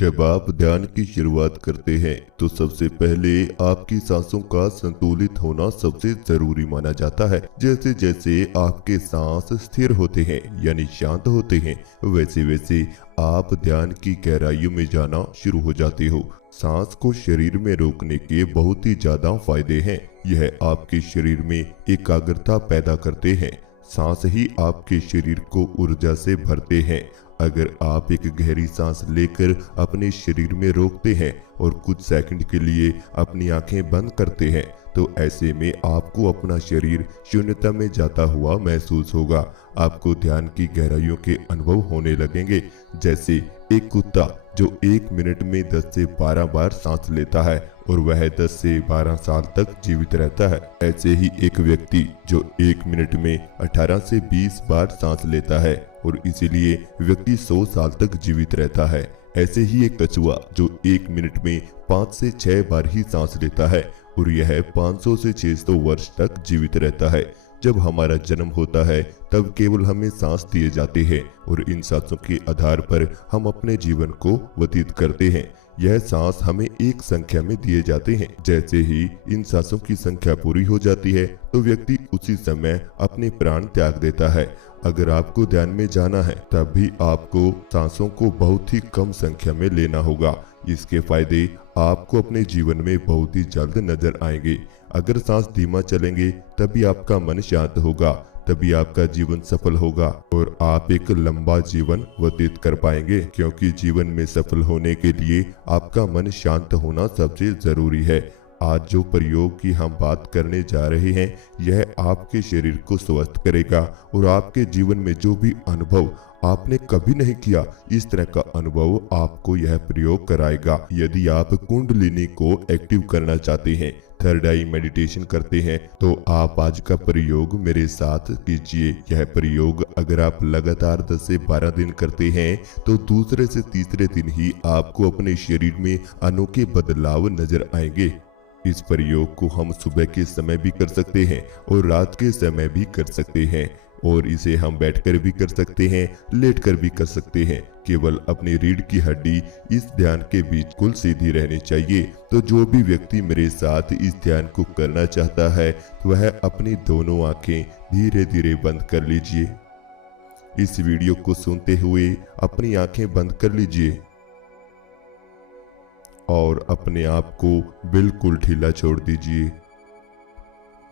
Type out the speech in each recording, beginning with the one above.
जब आप ध्यान की शुरुआत करते हैं तो सबसे पहले आपकी सांसों का संतुलित होना सबसे जरूरी माना जाता है। जैसे जैसे आपके सांस स्थिर होते हैं यानी शांत होते हैं, वैसे वैसे आप ध्यान की गहराइयों में जाना शुरू हो जाते हो। सांस को शरीर में रोकने के बहुत ही ज्यादा फायदे हैं। यह आपके शरीर में एकाग्रता पैदा करते हैं। सांस ही आपके शरीर को ऊर्जा से भरते हैं। अगर आप एक गहरी सांस लेकर अपने शरीर में रोकते हैं और कुछ सेकंड के लिए अपनी आंखें बंद करते हैं तो ऐसे में आपको अपना शरीर शून्यता में जाता हुआ महसूस होगा। आपको ध्यान की गहराइयों के अनुभव होने लगेंगे। जैसे एक कुत्ता जो 1 मिनट में 10 से 12 बार सांस लेता है और वह 10 से 12 साल तक जीवित रहता है। ऐसे ही एक व्यक्ति जो 1 मिनट में 18 से 20 बार सांस लेता है और इसीलिए व्यक्ति 100 साल तक जीवित रहता है। ऐसे ही एक कछुआ जो 1 मिनट में 5 से 6 बार ही सांस लेता है और यह 500 से 600 वर्ष तक जीवित रहता है। जब हमारा जन्म होता है तब केवल हमें सांस दिए जाते हैं और इन सांसों के आधार पर हम अपने जीवन को व्यतीत करते हैं। यह सांस हमें एक संख्या में दिए जाते हैं। जैसे ही इन सांसों की संख्या पूरी हो जाती है तो व्यक्ति उसी समय अपने प्राण त्याग देता है। अगर आपको ध्यान में जाना है तब भी आपको सांसों को बहुत ही कम संख्या में लेना होगा। इसके फायदे आपको अपने जीवन में बहुत ही जल्द नजर आएंगे। अगर सांस धीमा चलेंगे तभी आपका मन शांत होगा, तभी आपका जीवन सफल होगा और आप एक लंबा जीवन व्यतीत कर पाएंगे। क्योंकि जीवन में सफल होने के लिए आपका मन शांत होना सबसे जरूरी है। आज जो प्रयोग की हम बात करने जा रहे हैं यह आपके शरीर को स्वस्थ करेगा और आपके जीवन में जो भी अनुभव आपने कभी नहीं किया इस तरह का अनुभव आपको यह प्रयोग कराएगा। यदि आप कुंडलिनी को एक्टिव करना चाहते हैं, थर्ड आई मेडिटेशन करते हैं तो आप आज का प्रयोग मेरे साथ कीजिए। यह प्रयोग अगर आप लगातार 10 से 12 दिन करते हैं तो दूसरे से तीसरे दिन ही आपको अपने शरीर में अनोखे बदलाव नजर आएंगे। इस प्रयोग को हम सुबह के समय भी कर सकते हैं और रात के समय भी कर सकते हैं और इसे हम बैठकर भी कर सकते हैं, लेटकर भी कर सकते हैं। केवल अपनी रीढ़ की हड्डी इस ध्यान के बिल्कुल सीधी रहनी चाहिए। तो जो भी व्यक्ति मेरे साथ इस ध्यान को करना चाहता है वह अपनी दोनों आंखें धीरे धीरे बंद कर लीजिए। इस वीडियो को सुनते हुए अपनी आंखें बंद कर लीजिए और अपने आप को बिल्कुल ढीला छोड़ दीजिए।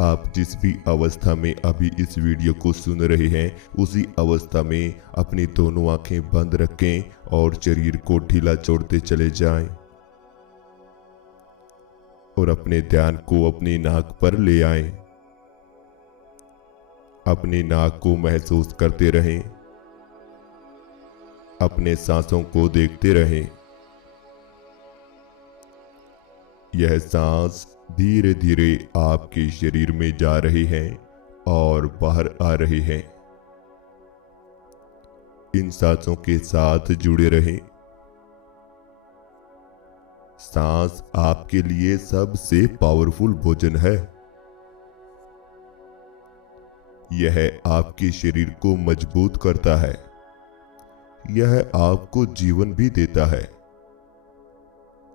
आप जिस भी अवस्था में अभी इस वीडियो को सुन रहे हैं उसी अवस्था में अपनी दोनों आंखें बंद रखें और शरीर को ढीला छोड़ते चले जाएं और अपने ध्यान को अपनी नाक पर ले आएं। अपनी नाक को महसूस करते रहें, अपने सांसों को देखते रहें। यह सांस धीरे धीरे आपके शरीर में जा रहे हैं और बाहर आ रहे हैं। इन सांसों के साथ जुड़े रहें। सांस आपके लिए सबसे पावरफुल भोजन है। यह आपके शरीर को मजबूत करता है। यह आपको जीवन भी देता है।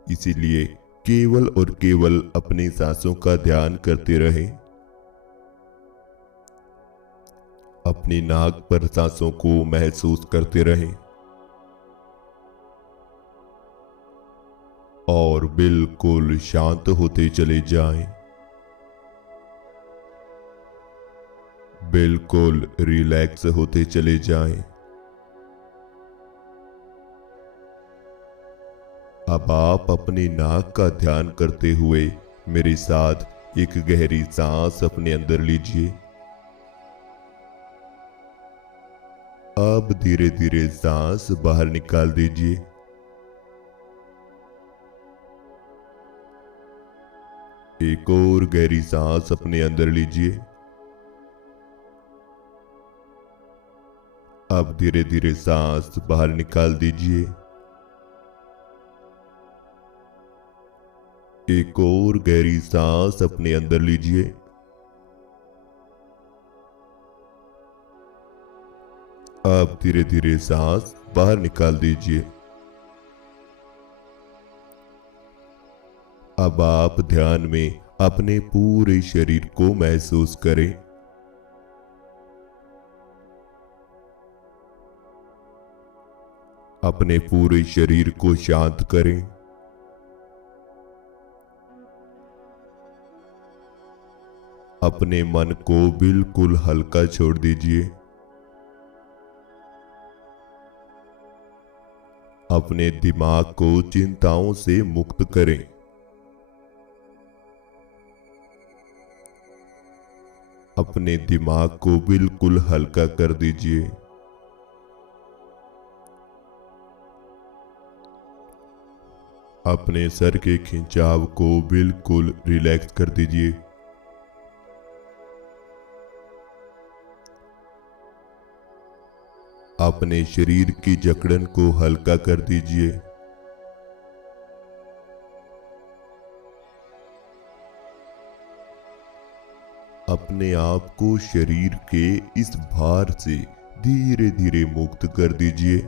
इसीलिए केवल और केवल अपनी सांसों का ध्यान करते रहें। अपनी नाक पर सांसों को महसूस करते रहें और बिल्कुल शांत होते चले जाएं। बिल्कुल रिलैक्स होते चले जाएं। अब आप अपनी नाक का ध्यान करते हुए मेरे साथ एक गहरी सांस अपने अंदर लीजिए। अब धीरे धीरे सांस बाहर निकाल दीजिए। एक और गहरी सांस अपने अंदर लीजिए। अब धीरे धीरे सांस बाहर निकाल दीजिए। एक और गहरी सांस अपने अंदर लीजिए। अब धीरे धीरे सांस बाहर निकाल दीजिए। अब आप ध्यान में अपने पूरे शरीर को महसूस करें। अपने पूरे शरीर को शांत करें। अपने मन को बिल्कुल हल्का छोड़ दीजिए। अपने दिमाग को चिंताओं से मुक्त करें। अपने दिमाग को बिल्कुल हल्का कर दीजिए। अपने सर के खिंचाव को बिल्कुल रिलैक्स कर दीजिए। अपने शरीर की जकड़न को हल्का कर दीजिए। अपने आप को शरीर के इस भार से धीरे धीरे मुक्त कर दीजिए।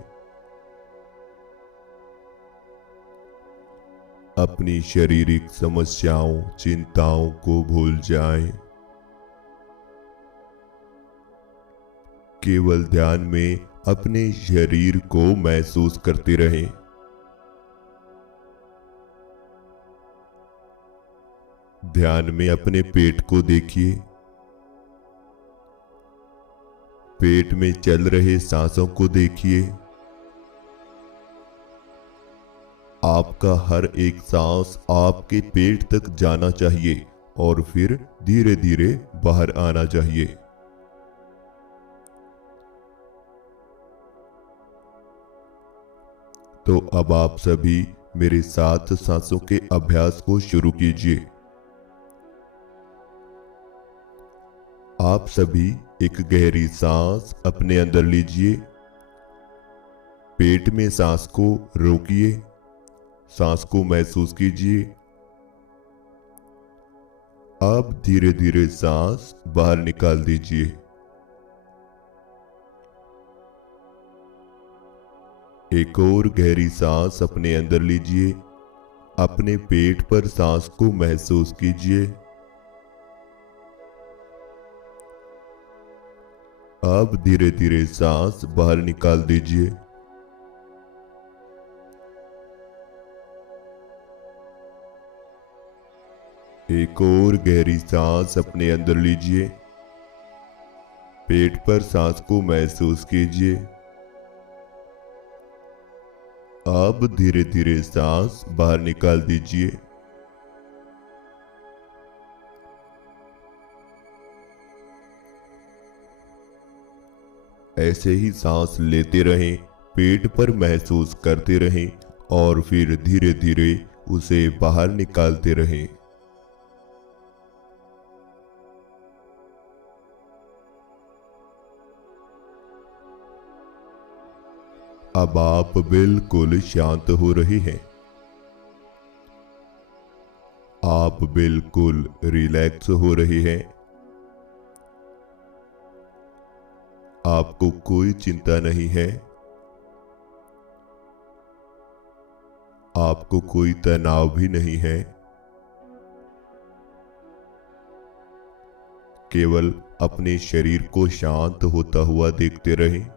अपनी शारीरिक समस्याओं, चिंताओं को भूल जाएं। केवल ध्यान में अपने शरीर को महसूस करते रहें। ध्यान में अपने पेट को देखिए। पेट में चल रहे सांसों को देखिए। आपका हर एक सांस आपके पेट तक जाना चाहिए और फिर धीरे धीरे बाहर आना चाहिए। तो अब आप सभी मेरे साथ सांसों के अभ्यास को शुरू कीजिए। आप सभी एक गहरी सांस अपने अंदर लीजिए। पेट में सांस को रोकिए। सांस को महसूस कीजिए। अब धीरे धीरे सांस बाहर निकाल दीजिए। एक और गहरी सांस अपने अंदर लीजिए। अपने पेट पर सांस को महसूस कीजिए। अब धीरे धीरे सांस बाहर निकाल दीजिए। एक और गहरी सांस अपने अंदर लीजिए। पेट पर सांस को महसूस कीजिए। अब धीरे धीरे सांस बाहर निकाल दीजिए। ऐसे ही सांस लेते रहें, पेट पर महसूस करते रहें और फिर धीरे धीरे उसे बाहर निकालते रहें। अब आप बिल्कुल शांत हो रहे हैं। आप बिल्कुल रिलैक्स हो रहे हैं। आपको कोई चिंता नहीं है। आपको कोई तनाव भी नहीं है। केवल अपने शरीर को शांत होता हुआ देखते रहें।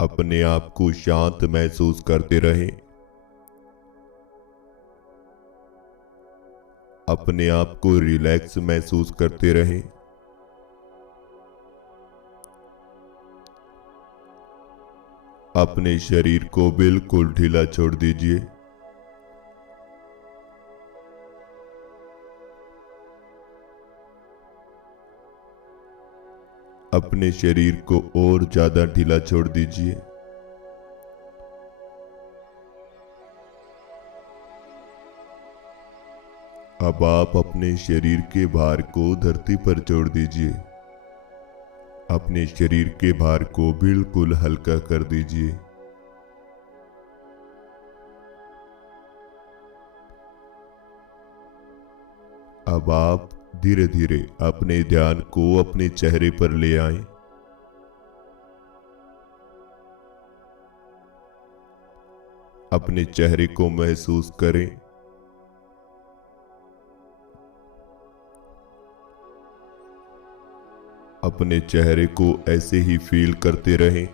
अपने आप को शांत महसूस करते रहें। अपने आप को रिलैक्स महसूस करते रहें। अपने शरीर को बिल्कुल ढीला छोड़ दीजिए। अपने शरीर को और ज्यादा ढीला छोड़ दीजिए। अब आप अपने शरीर के भार को धरती पर छोड़ दीजिए। अपने शरीर के भार को बिल्कुल हल्का कर दीजिए। अब आप धीरे धीरे अपने ध्यान को अपने चेहरे पर ले आएं। अपने चेहरे को महसूस करें। अपने चेहरे को ऐसे ही फील करते रहें।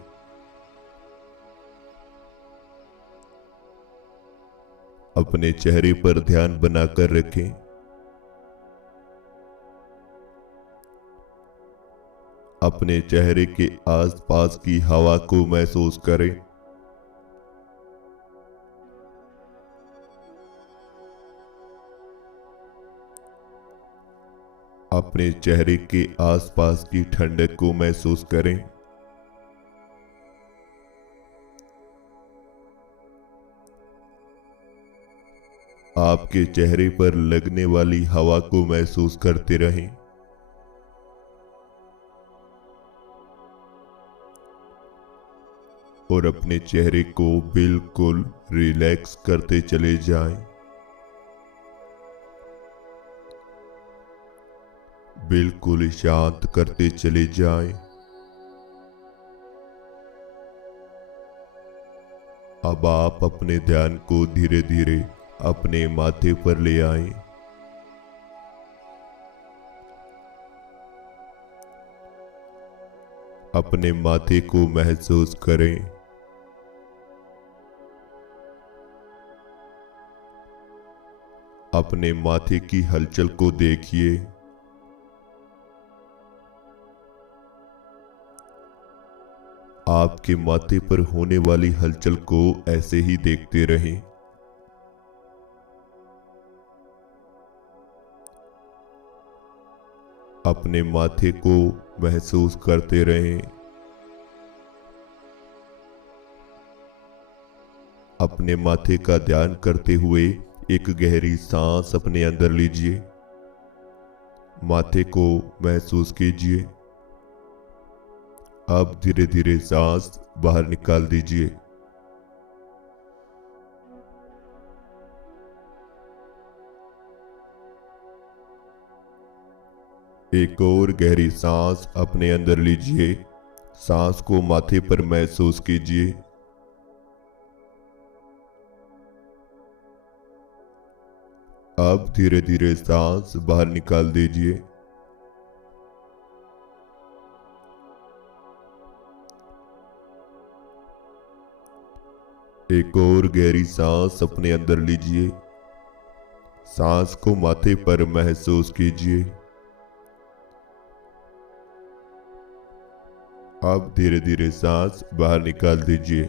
अपने चेहरे पर ध्यान बनाकर रखें। अपने चेहरे के आसपास की हवा को महसूस करें। अपने चेहरे के आसपास की ठंडक को महसूस करें। आपके चेहरे पर लगने वाली हवा को महसूस करते रहें। और अपने चेहरे को बिल्कुल रिलैक्स करते चले जाएं। बिल्कुल शांत करते चले जाएं। अब आप अपने ध्यान को धीरे धीरे अपने माथे पर ले आएं। अपने माथे को महसूस करें। अपने माथे की हलचल को देखिए। आपके माथे पर होने वाली हलचल को ऐसे ही देखते रहें। अपने माथे को महसूस करते रहें। अपने माथे का ध्यान करते हुए एक गहरी सांस अपने अंदर लीजिए। माथे को महसूस कीजिए। अब धीरे धीरे सांस बाहर निकाल दीजिए। एक और गहरी सांस अपने अंदर लीजिए। सांस को माथे पर महसूस कीजिए। अब धीरे धीरे सांस बाहर निकाल दीजिए। एक और गहरी सांस अपने अंदर लीजिए। सांस को माथे पर महसूस कीजिए। अब धीरे धीरे सांस बाहर निकाल दीजिए।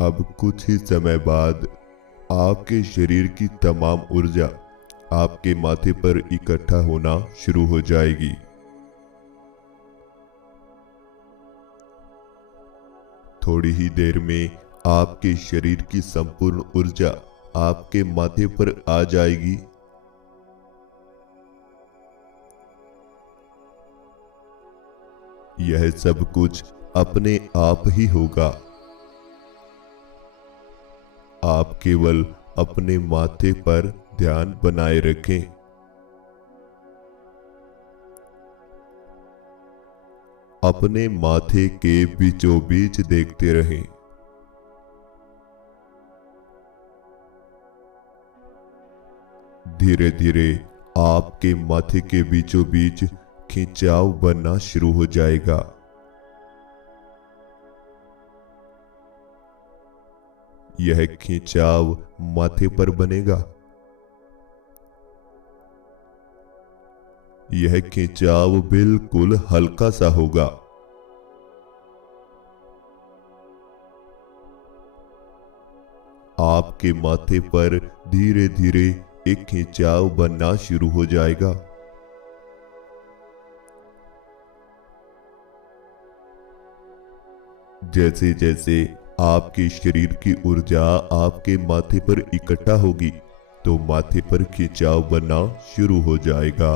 अब कुछ ही समय बाद आपके शरीर की तमाम ऊर्जा आपके माथे पर इकट्ठा होना शुरू हो जाएगी। थोड़ी ही देर में आपके शरीर की संपूर्ण ऊर्जा आपके माथे पर आ जाएगी। यह सब कुछ अपने आप ही होगा। आप केवल अपने माथे पर ध्यान बनाए रखें। अपने माथे के बीचों बीच देखते रहें। धीरे धीरे आपके माथे के बीचों बीच खिंचाव बनना शुरू हो जाएगा। यह खिंचाव माथे पर बनेगा। यह खिंचाव बिल्कुल हल्का सा होगा। आपके माथे पर धीरे धीरे एक खिंचाव बनना शुरू हो जाएगा। जैसे जैसे आपके शरीर की ऊर्जा आपके माथे पर इकट्ठा होगी तो माथे पर खिंचाव बनना शुरू हो जाएगा।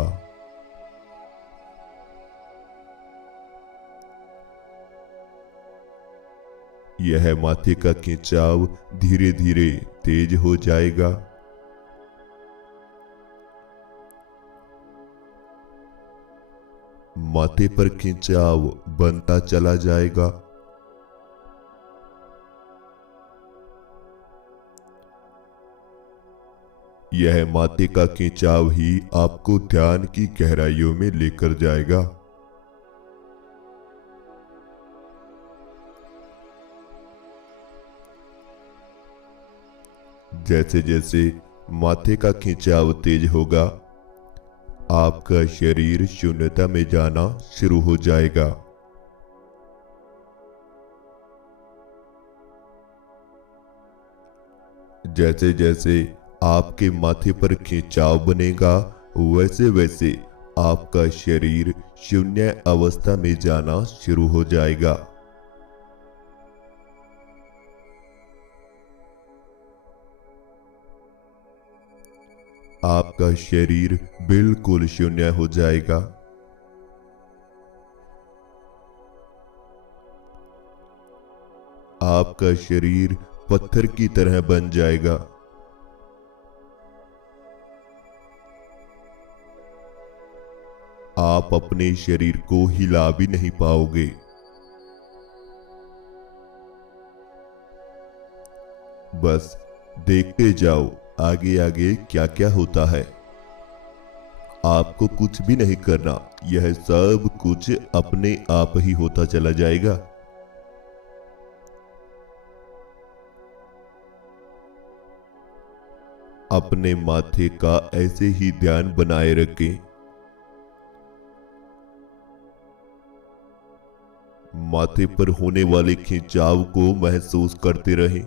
यह माथे का खिंचाव धीरे धीरे तेज हो जाएगा। माथे पर खिंचाव बनता चला जाएगा। यह माथे का खिंचाव ही आपको ध्यान की गहराइयों में लेकर जाएगा। जैसे जैसे माथे का खिंचाव तेज होगा, आपका शरीर शून्यता में जाना शुरू हो जाएगा। जैसे जैसे आपके माथे पर खिंचाव बनेगा, वैसे वैसे आपका शरीर शून्य अवस्था में जाना शुरू हो जाएगा। आपका शरीर बिल्कुल शून्य हो जाएगा। आपका शरीर पत्थर की तरह बन जाएगा। आप अपने शरीर को हिला भी नहीं पाओगे। बस देखते जाओ आगे आगे क्या क्या होता है। आपको कुछ भी नहीं करना, यह सब कुछ अपने आप ही होता चला जाएगा। अपने माथे का ऐसे ही ध्यान बनाए रखें। माथे पर होने वाले खिंचाव को महसूस करते रहें।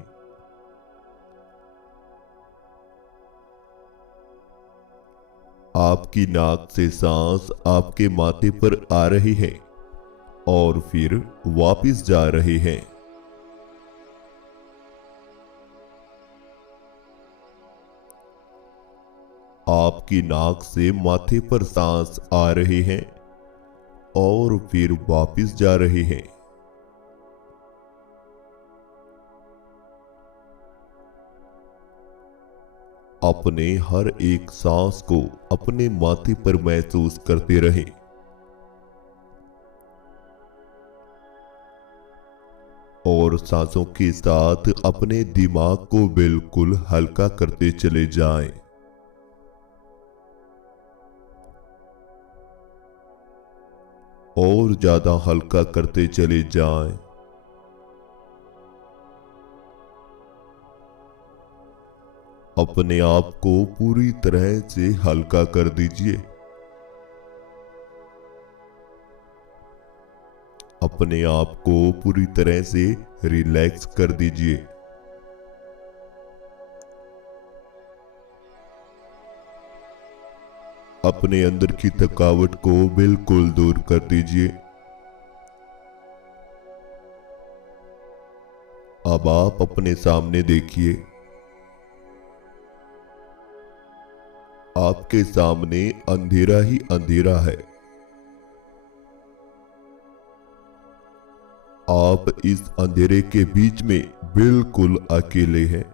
आपकी नाक से सांस आपके माथे पर आ रही है और फिर वापस जा रहे हैं। आपकी नाक से माथे पर सांस आ रहे हैं और फिर वापस जा रहे हैं। अपने हर एक सांस को अपने माथे पर महसूस करते रहें। और सांसों के साथ अपने दिमाग को बिल्कुल हल्का करते चले जाएं। और ज्यादा हल्का करते चले जाएं। अपने आप को पूरी तरह से हल्का कर दीजिए। अपने आप को पूरी तरह से रिलैक्स कर दीजिए। अपने अंदर की थकावट को बिल्कुल दूर कर दीजिए। अब आप अपने सामने देखिए। आपके सामने अंधेरा ही अंधेरा है। आप इस अंधेरे के बीच में बिल्कुल अकेले हैं।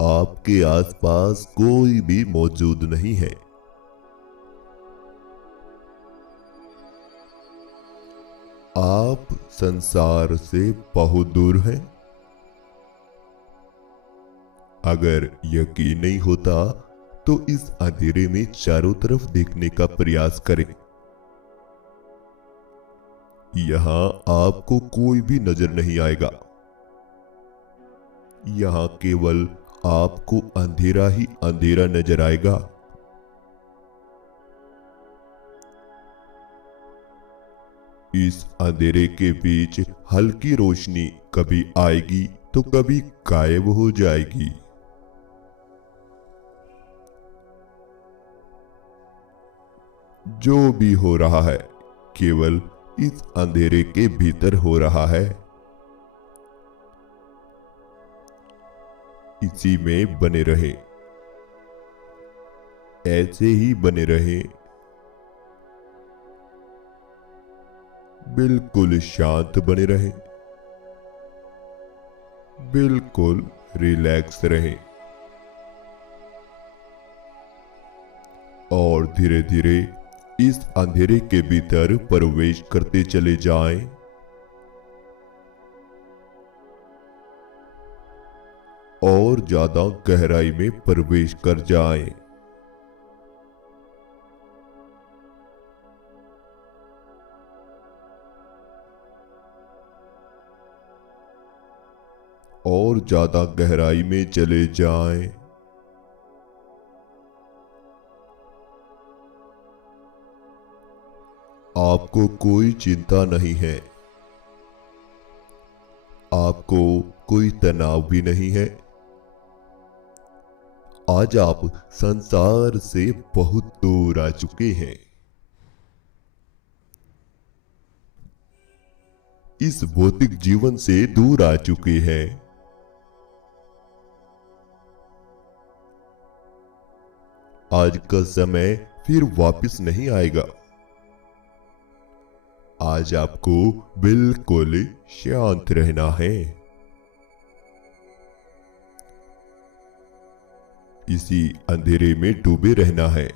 आपके आसपास कोई भी मौजूद नहीं है। आप संसार से बहुत दूर हैं। अगर यकीन नहीं होता तो इस अंधेरे में चारों तरफ देखने का प्रयास करें। यहां आपको कोई भी नजर नहीं आएगा। यहां केवल आपको अंधेरा ही अंधेरा नजर आएगा। इस अंधेरे के बीच हल्की रोशनी कभी आएगी तो कभी गायब हो जाएगी। जो भी हो रहा है केवल इस अंधेरे के भीतर हो रहा है। इसी में बने रहे, ऐसे ही बने रहे। बिल्कुल शांत बने रहें, बिल्कुल रिलैक्स रहें और धीरे धीरे इस अंधेरे के भीतर प्रवेश करते चले जाएं। और ज्यादा गहराई में प्रवेश कर जाएं। और ज्यादा गहराई में चले जाएं। आपको कोई चिंता नहीं है, आपको कोई तनाव भी नहीं है। आज आप संसार से बहुत दूर आ चुके हैं। इस भौतिक जीवन से दूर आ चुके हैं। आज का समय फिर वापस नहीं आएगा। आज आपको बिल्कुल शांत रहना है। इसी अंधेरे में डूबे रहना है।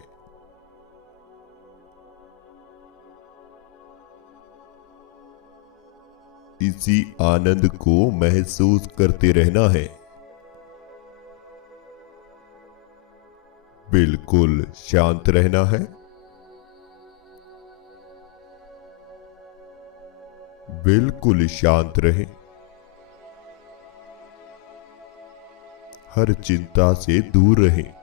इसी आनंद को महसूस करते रहना है। बिल्कुल शांत रहना है। बिल्कुल शांत रहें। हर चिंता से दूर रहें।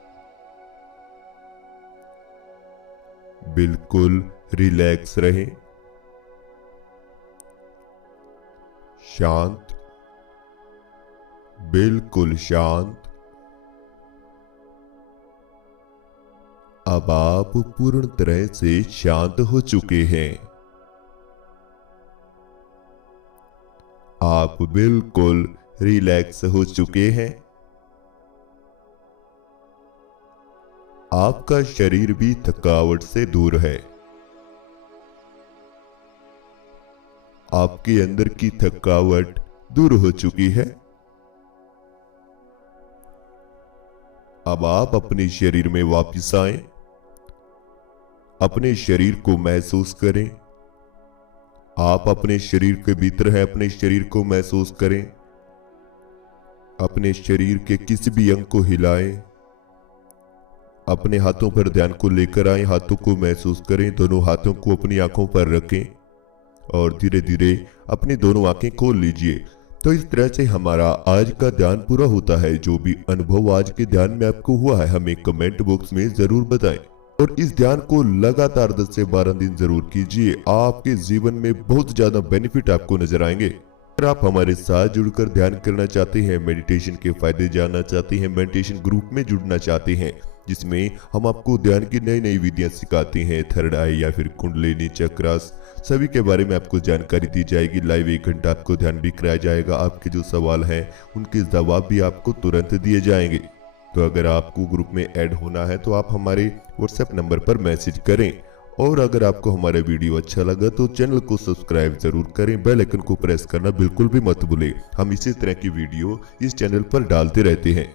बिल्कुल रिलैक्स रहें। शांत, बिल्कुल शांत। अब आप पूर्ण तरह से शांत हो चुके हैं। आप बिल्कुल रिलैक्स हो चुके हैं। आपका शरीर भी थकावट से दूर है। आपके अंदर की थकावट दूर हो चुकी है। अब आप अपने शरीर में वापस आएं। अपने शरीर को महसूस करें। आप अपने शरीर के भीतर हैं, अपने शरीर को महसूस करें। अपने शरीर के किसी भी अंग को हिलाएं। अपने हाथों पर ध्यान को लेकर आए। हाथों को महसूस करें। दोनों हाथों को अपनी आंखों पर रखें और धीरे धीरे अपनी दोनों आंखें खोल लीजिए। तो इस तरह से हमारा आज का ध्यान पूरा होता है। जो भी अनुभव आज के ध्यान में आपको हुआ है हमें कमेंट बॉक्स में जरूर बताएं और इस ध्यान को लगातार 10 से 12 दिन जरूर कीजिए। आपके जीवन में बहुत ज्यादा बेनिफिट आपको नजर आएंगे। अगर आप हमारे साथ जुड़कर ध्यान करना चाहते हैं, मेडिटेशन के फायदे जानना चाहते हैं, मेडिटेशन ग्रुप में जुड़ना चाहते हैं जिसमें हम आपको ध्यान की नई नई विधियां सिखाते हैं, थर्ड आई या फिर कुंडलिनी चक्रास सभी के बारे में आपको जानकारी दी जाएगी। लाइव 1 घंटा आपको ध्यान भी कराया जाएगा। आपके जो सवाल हैं उनके जवाब भी आपको तुरंत दिए जाएंगे। तो अगर आपको ग्रुप में ऐड होना है तो आप हमारे व्हाट्सएप नंबर पर मैसेज करें। और अगर आपको हमारा वीडियो अच्छा लगा तो चैनल को सब्सक्राइब जरूर करें। बेल आइकन को प्रेस करना बिल्कुल भी मत भूलें। हम इसी तरह की वीडियो इस चैनल पर डालते रहते हैं।